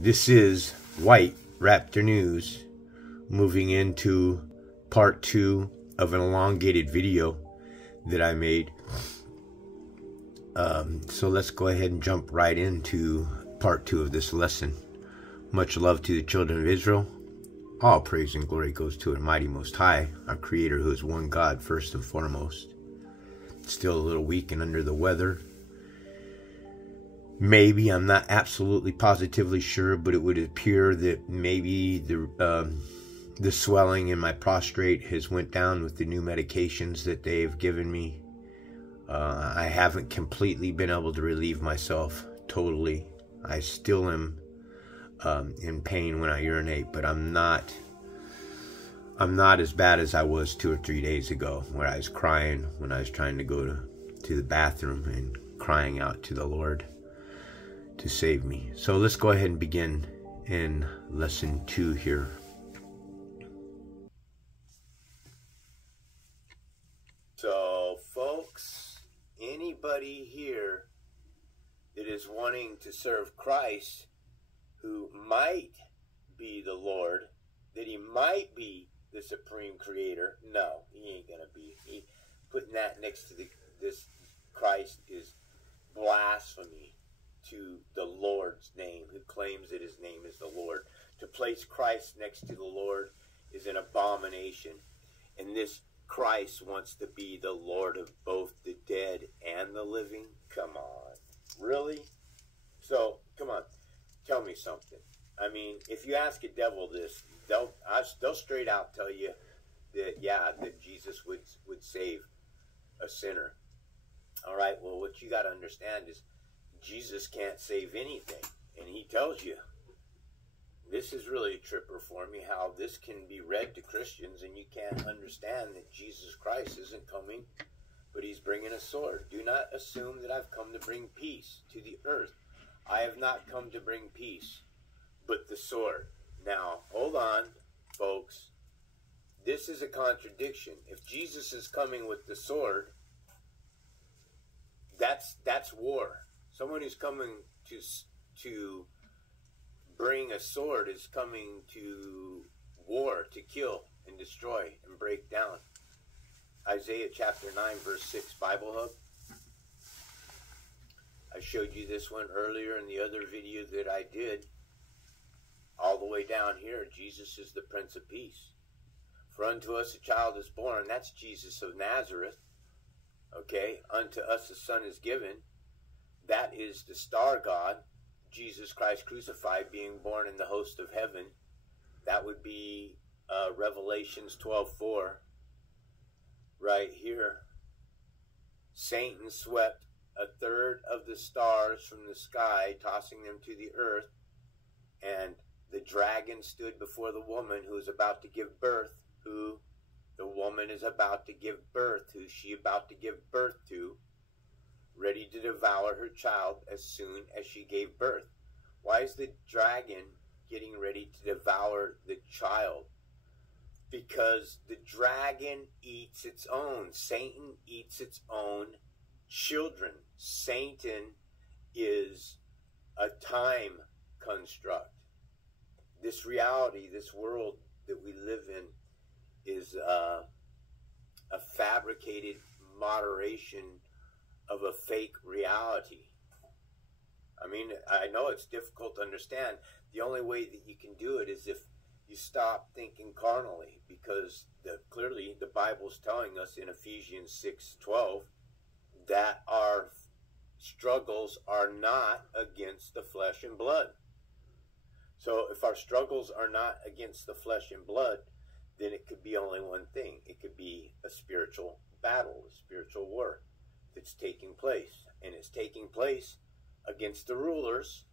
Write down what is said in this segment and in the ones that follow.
This is White Raptor News, moving into part 2 of an elongated video that I made. So let's go ahead and jump right into part 2 of this lesson. Much love to the children of Israel. All praise and glory goes to the mighty Most High, our Creator, who is one God first and foremost. Still a little weak and under the weather. Maybe, I'm not absolutely positively sure, but it would appear that maybe the swelling in my prostrate has went down with the new medications that they've given me. I haven't completely been able to relieve myself totally. I still am in pain when I urinate, but I'm not as bad as I was 2 or 3 days ago, where I was crying when I was trying to go to the bathroom and crying out to the Lord to save me. So let's go ahead and begin in lesson 2 here. So folks, anybody here that is wanting to serve Christ, who might be the Lord, that he might be the supreme creator, no, he ain't gonna be. Putting that next to this Christ is blasphemy to the Lord's name, who claims that his name is the Lord. To place Christ next to the Lord is an abomination. And this Christ wants to be the Lord of both the dead and the living? Come on. Really? So, come on. Tell me something. I mean, if you ask a devil this, they'll straight out tell you that, yeah, that Jesus would save a sinner. All right, well, what you got to understand is Jesus can't save anything. And he tells you, this is really a tripper for me, how this can be read to Christians and you can't understand that Jesus Christ isn't coming, but he's bringing a sword. Do not assume that I've come to bring peace to the earth. I have not come to bring peace, but the sword. Now, hold on, folks. This is a contradiction. If Jesus is coming with the sword, that's war. Someone who's coming to bring a sword is coming to war, to kill and destroy and break down. Isaiah chapter 9, verse 6, Bible Hub. I showed you this one earlier in the other video that I did. All the way down here, Jesus is the Prince of Peace. For unto us a child is born, that's Jesus of Nazareth. Okay, unto us a son is given. That is the star God, Jesus Christ crucified, being born in the host of heaven. That would be Revelations 12:4. Right here. Satan swept a third of the stars from the sky, tossing them to the earth. And the dragon stood before the woman who is about to give birth. Who the woman is about to give birth. Who's she about to give birth to? Ready to devour her child as soon as she gave birth. Why is the dragon getting ready to devour the child? Because the dragon eats its own. Satan eats its own children. Satan is a time construct. This reality, this world that we live in, is a fabricated moderation of a fake reality. I mean, I know it's difficult to understand. The only way that you can do it is if you stop thinking carnally, because clearly the Bible's telling us in Ephesians 6:12 that our struggles are not against the flesh and blood. So if our struggles are not against the flesh and blood, then it could be only one thing. It could be a spiritual battle, a spiritual war that's taking place. And it's taking place against the rulers,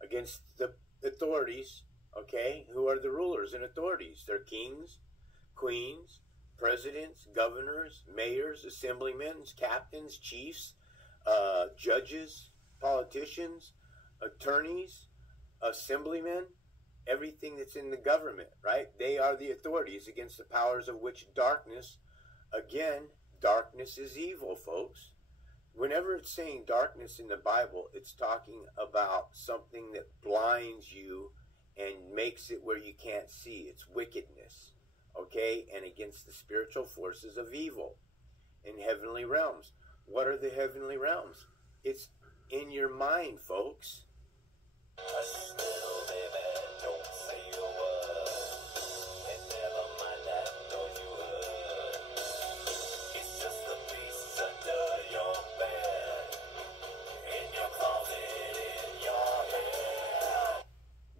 against the authorities, okay? Who are the rulers and authorities? They're kings, queens, presidents, governors, mayors, assemblymen, captains, chiefs, judges, politicians, attorneys, assemblymen, everything that's in the government, right? They are the authorities against the powers of which darkness, again, darkness is evil, folks. Whenever it's saying darkness in the Bible, it's talking about something that blinds blinds you and makes it where you can't see. It's wickedness, okay? And against the spiritual forces of evil in heavenly realms. What are the heavenly realms? It's in your mind, folks.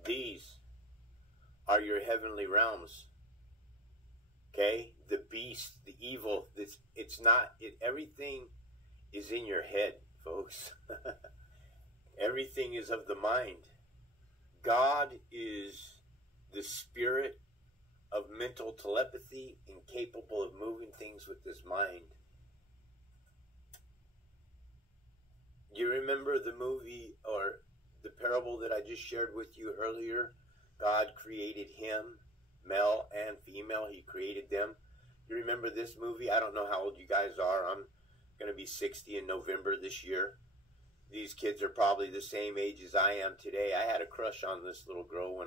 These are your heavenly realms. Okay? The beast, the evil, it's not, everything is in your head, folks. Everything is of the mind. God is the spirit of mental telepathy and capable of moving things with his mind. You remember the movie or the parable that I just shared with you earlier? God created him, male and female. He created them. You remember this movie? I don't know how old you guys are. I'm going to be 60 in November this year. These kids are probably the same age as I am today. I had a crush on this little girl when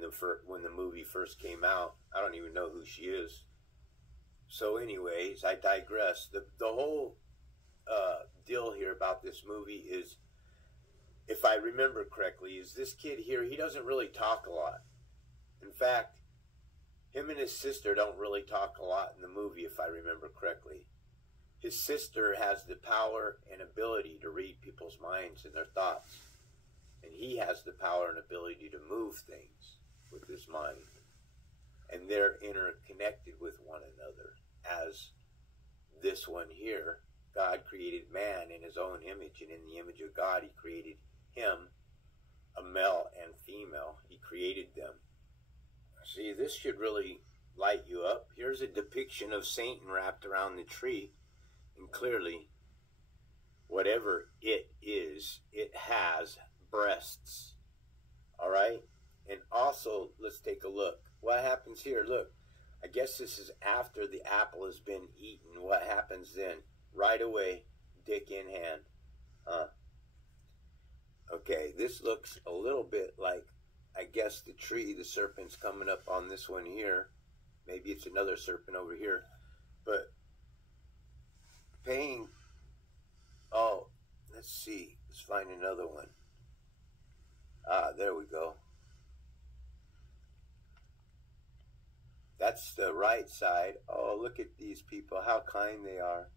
the movie first came out. I don't even know who she is. So anyways, I digress. The whole deal here about this movie is, if I remember correctly, is this kid here, he doesn't really talk a lot. In fact, him and his sister don't really talk a lot in the movie, if I remember correctly. His sister has the power and ability to read people's minds and their thoughts. And he has the power and ability to move things with his mind. And they're interconnected with one another. As this one here, God created man in his own image, and in the image of God he created him, a male and female. He created them. See, this should really light you up. Here's a depiction of Satan wrapped around the tree. And clearly, whatever it is, it has breasts. All right? And also, let's take a look. What happens here? Look, I guess this is after the apple has been eaten. What happens then? Right away, dick in hand. Okay, this looks a little bit like, I guess, the tree. The serpent's coming up on this one here. Maybe it's another serpent over here. But let's see. Let's find another one. There we go. That's the right side. Oh, look at these people. How kind they are.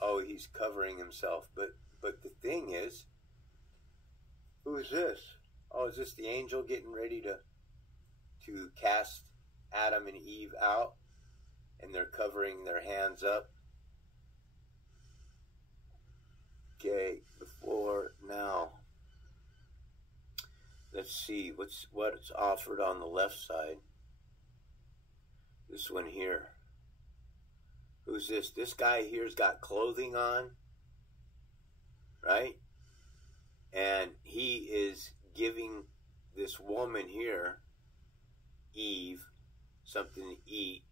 Oh, he's covering himself. But the thing is, who's this? Oh, is this the angel getting ready to cast Adam and Eve out? And they're covering their hands up. Okay, before now. Let's see what's offered on the left side. This one here. Who's this? This guy here's got clothing on, right? And he is giving this woman here, Eve, something to eat.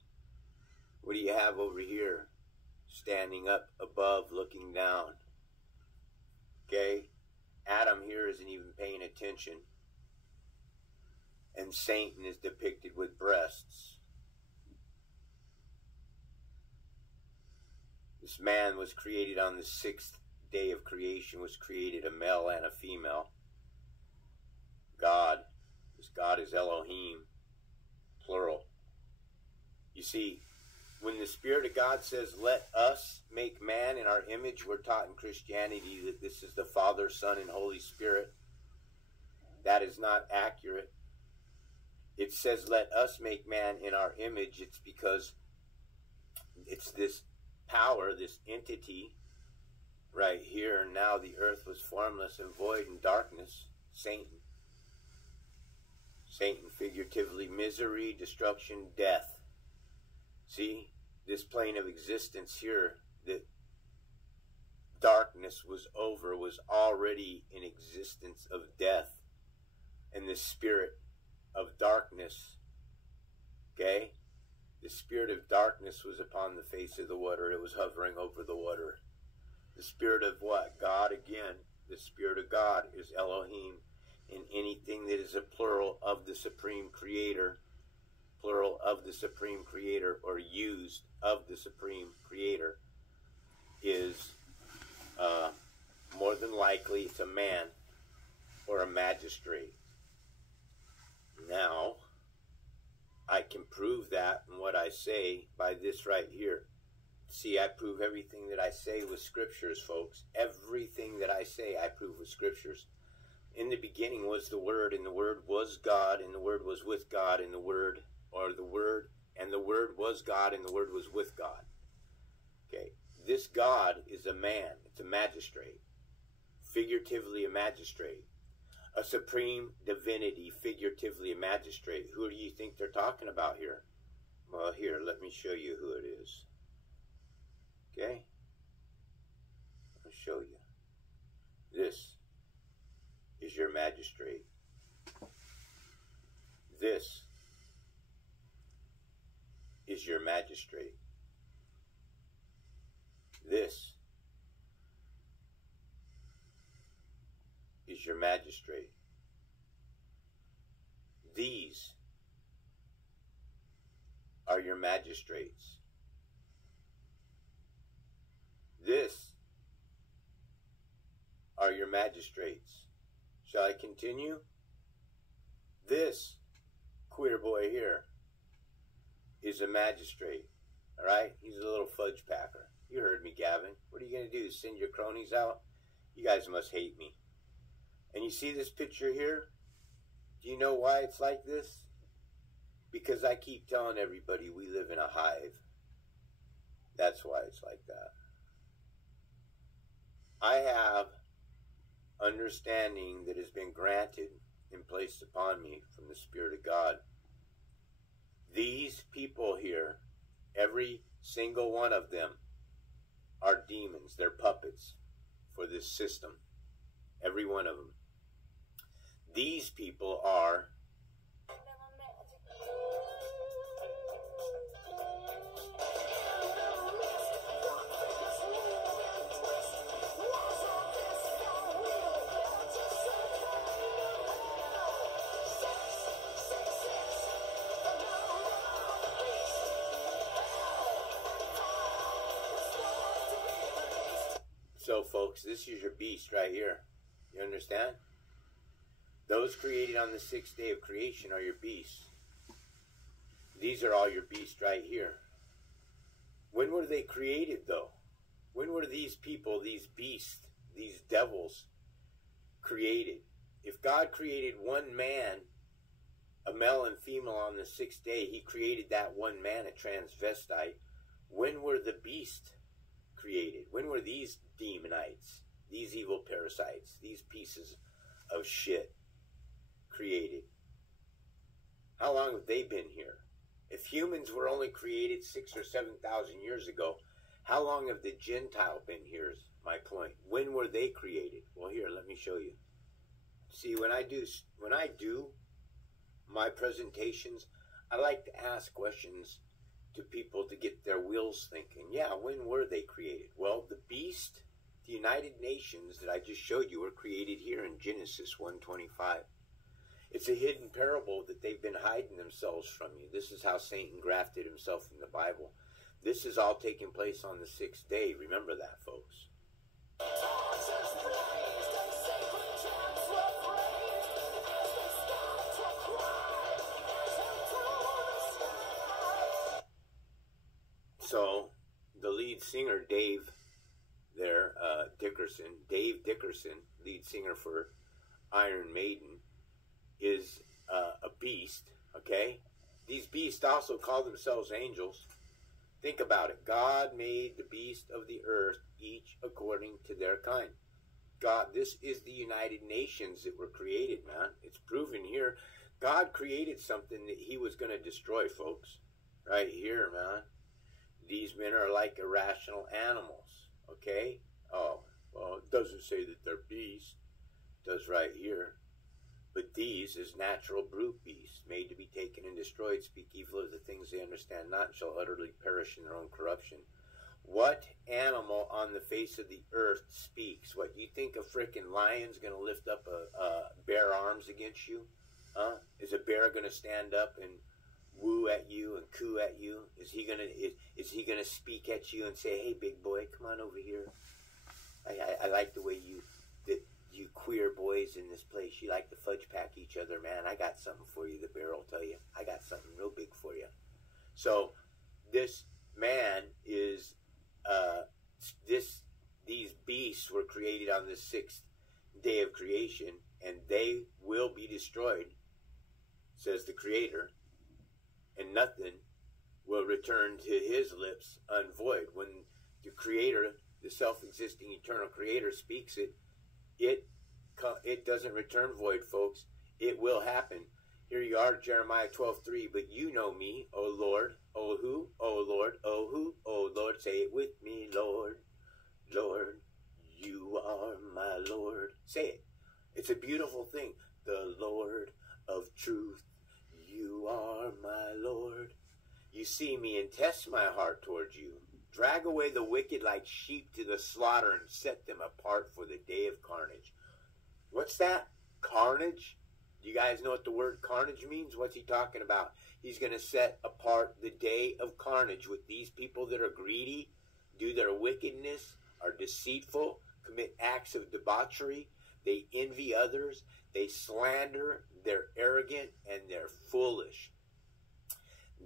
What do you have over here? Standing up above, looking down. Okay? Adam here isn't even paying attention. And Satan is depicted with breasts. This man was created on the 6th day of creation, was created a male and a female. God, this God is Elohim, plural. You see, when the Spirit of God says, let us make man in our image, we're taught in Christianity that this is the Father, Son, and Holy Spirit. That is not accurate. It says, let us make man in our image. It's because it's this power, this entity, right here. Now the earth was formless and void in darkness. Satan, figuratively, misery, destruction, death. See, this plane of existence here, that darkness was over, was already in existence of death. And the spirit of darkness, okay? The spirit of darkness was upon the face of the water. It was hovering over the water. The spirit of what? God again. The Spirit of God is Elohim. in anything that is a plural of the Supreme Creator, plural of the Supreme Creator, or used of the Supreme Creator, is more than likely it's a man or a magistrate. Now, I can prove that in what I say by this right here. See, I prove everything that I say with scriptures, folks. Everything that I say, I prove with scriptures. In the beginning was the Word, and the Word was God, and the Word was with God, and the Word was God, and the Word was with God. Okay, this God is a man. It's a magistrate. Figuratively a magistrate. A supreme divinity, figuratively a magistrate. Who do you think they're talking about here? Well, here, let me show you who it is. Okay? I'll show you. This is your magistrate. This is your magistrate. This is your magistrate. These are your magistrates. This are your magistrates. Shall I continue? This queer boy here is a magistrate. All right? He's a little fudge packer. You heard me, Gavin. What are you going to do? Send your cronies out? You guys must hate me. And you see this picture here? Do you know why it's like this? Because I keep telling everybody we live in a hive. That's why it's like that. I have understanding that has been granted and placed upon me from the Spirit of God. These people here, every single one of them, are demons. They're puppets for this system. Every one of them. These people are so, folks, this is your beast right here. You understand? Those created on the sixth day of creation are your beasts. These are all your beasts right here. When were they created, though? When were these people, these beasts, these devils, created? If God created one man, a male and female, on the sixth day, he created that one man, a transvestite. When were the beasts created? When were these demonites, these evil parasites, these pieces of shit created? How long have they been here? If humans were only created 6,000 or 7,000 years ago, how long have the Gentile been here is my point. When were they created? Well, here, let me show you. See, when I do my presentations, I like to ask questions to people to get their wheels thinking. Yeah, when were they created? Well, the beast, the United Nations that I just showed you, were created here in Genesis 1:25. It's a hidden parable that they've been hiding themselves from you. This is how Satan grafted himself in the Bible. This is all taking place on the sixth day. Remember that, folks. So, the lead singer, Dave Dickerson, lead singer for Iron Maiden, is a beast, okay? These beasts also call themselves angels. Think about it. God made the beast of the earth, each according to their kind. God, this is the United Nations that were created, man. It's proven here. God created something that he was going to destroy, folks. Right here, man. These men are like irrational animals, okay? Oh, well, it doesn't say that they're beasts. It does right here. But these is natural brute beasts, made to be taken and destroyed, speak evil of the things they understand not, and shall utterly perish in their own corruption. What animal on the face of the earth speaks? What, you think a frickin' lion's going to lift up a bare arms against you? Is a bear going to stand up and woo at you and coo at you? Is he gonna speak at you and say, "Hey, big boy, come on over here. I like the way you queer boys in this place, you like to fudge pack each other, man. I got something for you." The bear will tell you, "I got something real big for you." So this man is these beasts were created on the 6th day of creation, and they will be destroyed, says the Creator, and nothing will return to his lips unvoid. When the Creator, the self-existing eternal Creator, speaks it, it doesn't return void, folks. It will happen. Here you are, Jeremiah 12:3. But you know me, O Lord. O who? O Lord. O who? O Lord. Say it with me, Lord. Lord, you are my Lord. Say it. It's a beautiful thing. The Lord of truth, you are my Lord. You see me and test my heart towards you. Drag away the wicked like sheep to the slaughter and set them apart for the day of carnage. What's that? Carnage? You guys know what the word carnage means? What's he talking about? He's going to set apart the day of carnage with these people that are greedy, do their wickedness, are deceitful, commit acts of debauchery. They envy others. They slander. They're arrogant and they're foolish.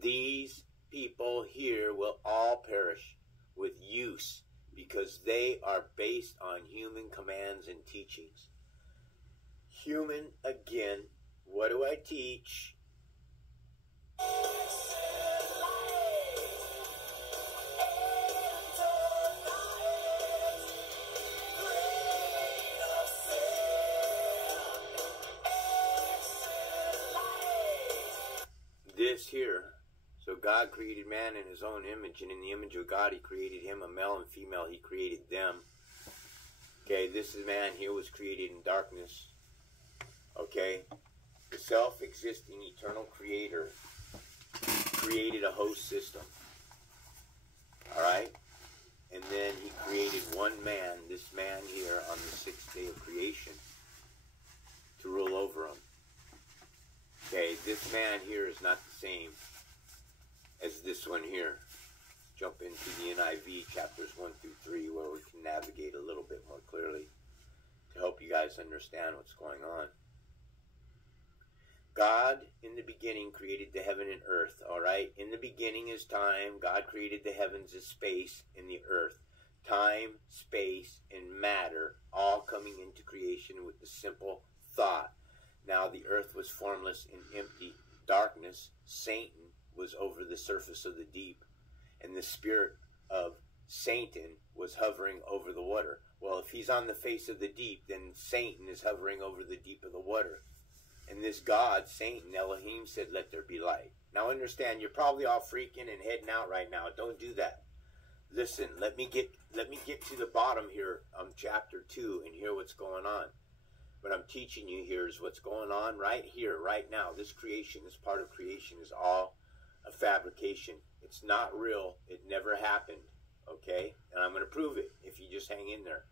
These people here will all perish with use because they are based on human commands and teachings. Human again. What do I teach? This here. So God created man in his own image, and in the image of God he created him, a male and female he created them. Okay, this is man here was created in darkness. Okay, the self-existing eternal Creator created a host system. Alright? And then he created one man, this man here, on the 6th day of creation to rule over him. Okay, this man here is not the same as this one here. Jump into the NIV chapters 1 through 3 where we can navigate a little bit more clearly to help you guys understand what's going on. God in the beginning created the heaven and earth, all right? In the beginning is time. God created the heavens as space and the earth. Time, space, and matter all coming into creation with the simple thought. Now the earth was formless and empty. Darkness, Satan, was over the surface of the deep. And the spirit of Satan was hovering over the water. Well, if he's on the face of the deep, then Satan is hovering over the deep of the water. And this God, Satan, Elohim, said, "Let there be light." Now understand, you're probably all freaking and heading out right now. Don't do that. Listen, let me get to the bottom here on chapter 2 and hear what's going on. What I'm teaching you here is what's going on right here, right now. This creation, this part of creation is all a fabrication. It's not real. It never happened. Okay? And I'm going to prove it if you just hang in there.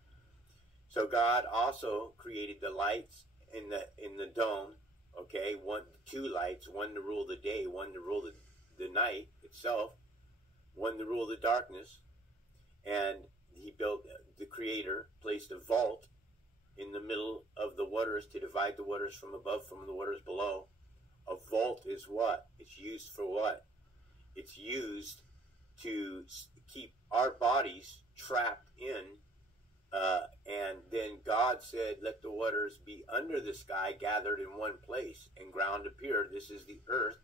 So God also created the lights in the dome. Okay, two lights, one to rule the day, one to rule the night itself, one to rule the darkness. And he built, the Creator placed a vault in the middle of the waters to divide the waters from above from the waters below. A vault is what? It's used for what? It's used to keep our bodies trapped in. And then God said, "Let the waters be under the sky, gathered in one place," and ground appeared. This is the earth,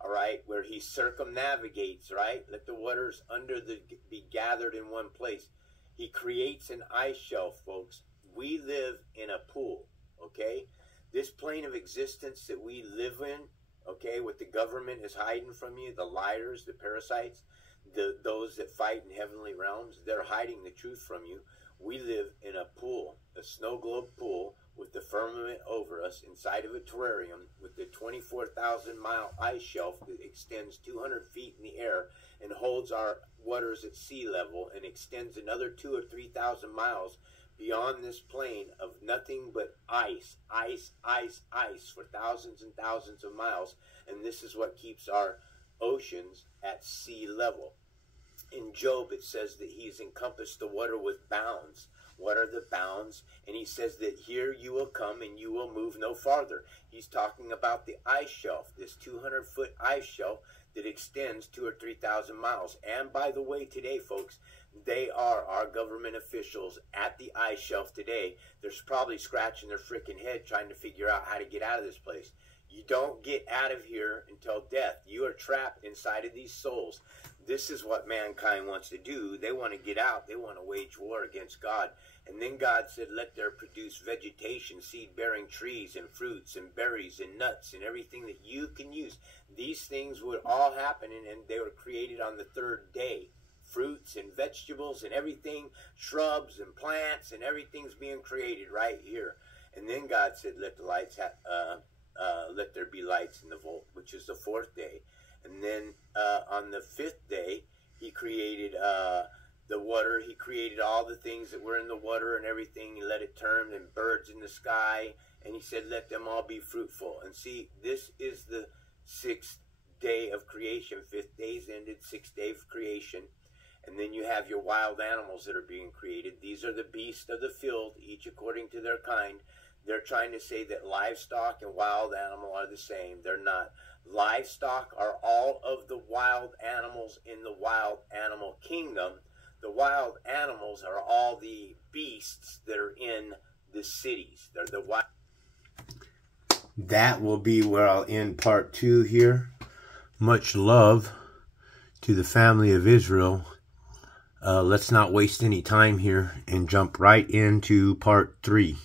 all right, where he circumnavigates, right? Let the waters be gathered in one place. He creates an ice shelf, folks. We live in a pool, okay? This plane of existence that we live in, okay, what the government is hiding from you, the liars, the parasites, those that fight in heavenly realms, they're hiding the truth from you. We live in a pool, a snow globe pool, with the firmament over us inside of a terrarium with the 24,000-mile ice shelf that extends 200 feet in the air and holds our waters at sea level and extends another 2,000 or 3,000 miles beyond this plane of nothing but ice, ice, ice, ice for thousands and thousands of miles. And this is what keeps our oceans at sea level. In Job, it says that he's encompassed the water with bounds. What are the bounds? And he says that here you will come and you will move no farther. He's talking about the ice shelf, this 200-foot ice shelf that extends 2,000 or 3,000 miles. And by the way, today, folks, they are our government officials at the ice shelf today. They're probably scratching their freaking head trying to figure out how to get out of this place. You don't get out of here until death. You are trapped inside of these souls. This is what mankind wants to do. They want to get out. They want to wage war against God. And then God said, let there produce vegetation, seed-bearing trees and fruits and berries and nuts and everything that you can use. These things would all happen, and they were created on the third day. Fruits and vegetables and everything, shrubs and plants, and everything's being created right here. And then God said, let the lights let there be lights in the vault, which is the fourth day. And then on the fifth day, he created the water. He created all the things that were in the water and everything. He let it turn, and birds in the sky. And he said, let them all be fruitful. And see, this is the sixth day of creation. Fifth day's ended, sixth day of creation. And then you have your wild animals that are being created. These are the beasts of the field, each according to their kind. They're trying to say that livestock and wild animal are the same. They're not. Livestock are all of the wild animals in the wild animal kingdom. The wild animals are all the beasts that are in the cities. They're the wild. That will be where I'll end part 2 here. Much love to the family of Israel. Let's not waste any time here and jump right into part 3.